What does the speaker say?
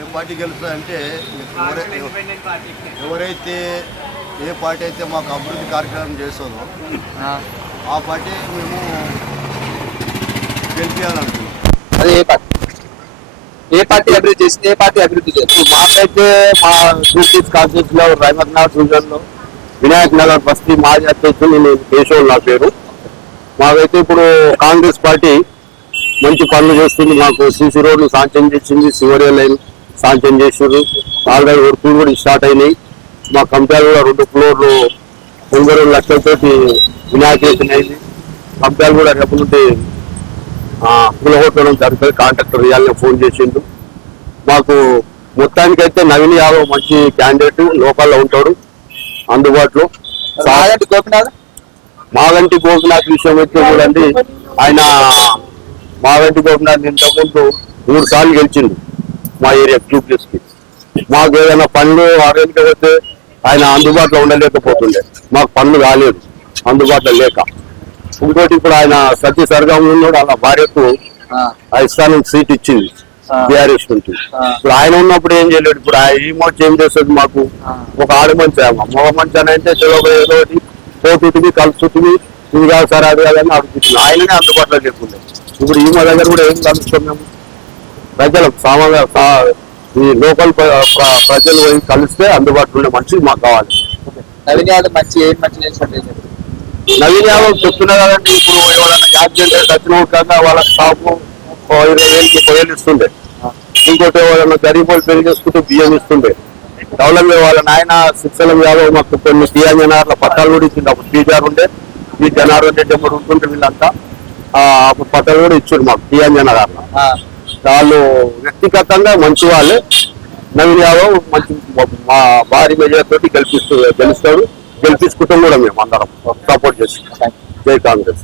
ఏం పార్టీ గెలుస్తుందంటే ఎవరైతే ఏ పార్టీ అయితే మాకు అభివృద్ధి కార్యక్రమం చేస్తుందో ఆ పార్టీ మేము గెలిపించాలనుకున్నాం. అది ఏ పార్టీ అభివృద్ధి చేసింది, ఏ పార్టీ అభివృద్ధి చేస్తుంది? మాకైతే మా సూర్పీస్ కాన్స్టిట్యూన్స్ లో రహమత్ నగర్ డివిజన్ లో వినాయక్ నగర్ బస్తీ మాజీ అధ్యక్షుడు నేను కేశవ్ నా పేరు. మాకైతే ఇప్పుడు కాంగ్రెస్ పార్టీ మంచి పనులు చేస్తుంది. మాకు సీసీ రోడ్లు శాంక్షన్ చేసింది, సివరే లైన్ శాంక్షన్ చేసారు. ఆల్రెడీ వర్కులు కూడా స్టార్ట్ అయినాయి. మా కంపెనీలు కూడా 2 ఫ్లోర్లు 92 లక్షలతోటి వినాయకులు అయింది. కంపెనీలు కూడా రేపు నుండి కూలగొట్టడం జరుగుతుంది. కాంట్రాక్టర్ ఇవ్వాలని ఫోన్ చేసిండు. మాకు మొత్తానికైతే నవీన్ యాదవ్ మంచి క్యాండిడేట్, లోకల్లో ఉంటాడు అందుబాటులో. మాగంటి గోపినాథ్ విషయం అయితే చూడండి, ఆయన మాగంటి గోపినాథ్ ఇంతకుముందు 3 సార్లు గెలిచిండు మా ఏరియా క్యూప్లెస్ కి. మాకు ఏదైనా పనులు ఆరోగ్యమైతే ఆయన అందుబాటులో ఉండలేకపోతుండే, మాకు పనులు కాలేదు అందుబాటులో లేక. ఇంకోటి ఇప్పుడు ఆయన సతీ సర్గం ఉన్నాడు, అలా భార్యకు స్థానం సీట్ ఇచ్చింది బీఆర్ఎస్ నుంచి. ఇప్పుడు ఆయన ఉన్నప్పుడు ఏం చేయలేడు. ఇప్పుడు ఈ మోర్చ ఏం చేస్తుంది, మాకు ఒక ఆడు మంచి మగ మంచి అని అంటే ఏదో పోతుంది కలుస్తుంది, ఇది కాదు సార్ అది కాదని అడుగుతుంది. ఆయననే అందుబాటులో లేకుండా ఇప్పుడు ఈ మా దగ్గర కూడా ఏం కలుస్తాం మేము ప్రజలకు సామాన్య ఈ లోకల్ ప్రజలు పోయి కలిస్తే అందుబాటులో ఉండే మనిషి మాకు కావాలి. నవీన్ యాదవ్ మంచి చేసినట్టు నవీన్ యాదవ్ చెప్తున్నా కదండి, ఇప్పుడు ఎవరైనా యాక్సిడెంట్ వచ్చిన కాక వాళ్ళకి షాపు 20,000 ఇస్తుండే. ఇంకోటి ఎవరైనా గరీబ్ వాళ్ళు పెళ్లి చేసుకుంటే బియ్యం ఇస్తుండే. డెవలప్ వాళ్ళ నాయన శిక్షలం యాదవ్ మాకు కొన్ని టీఆర్ఎన్ఆర్ల పట్టాలు కూడా ఇచ్చింది. అప్పుడు టీజార్ ఉండే, ఈ జనార్దన్ రెడ్డి అప్పుడు ఉంటుంటే వీళ్ళంతా అప్పుడు పట్టాలు కూడా ఇచ్చారు మాకు టీఆర్ఎన్ఆర్ల. వాళ్ళు వ్యక్తిగతంగా మంచి వాళ్ళే. నవీన్ యాదవ్ మంచి మా భారీ మెజార్ తోటి గెలుస్తాడు, గెలిపించుకుంటాం కూడా మేము అందరం సపోర్ట్ చేస్తాం. జై కాంగ్రెస్.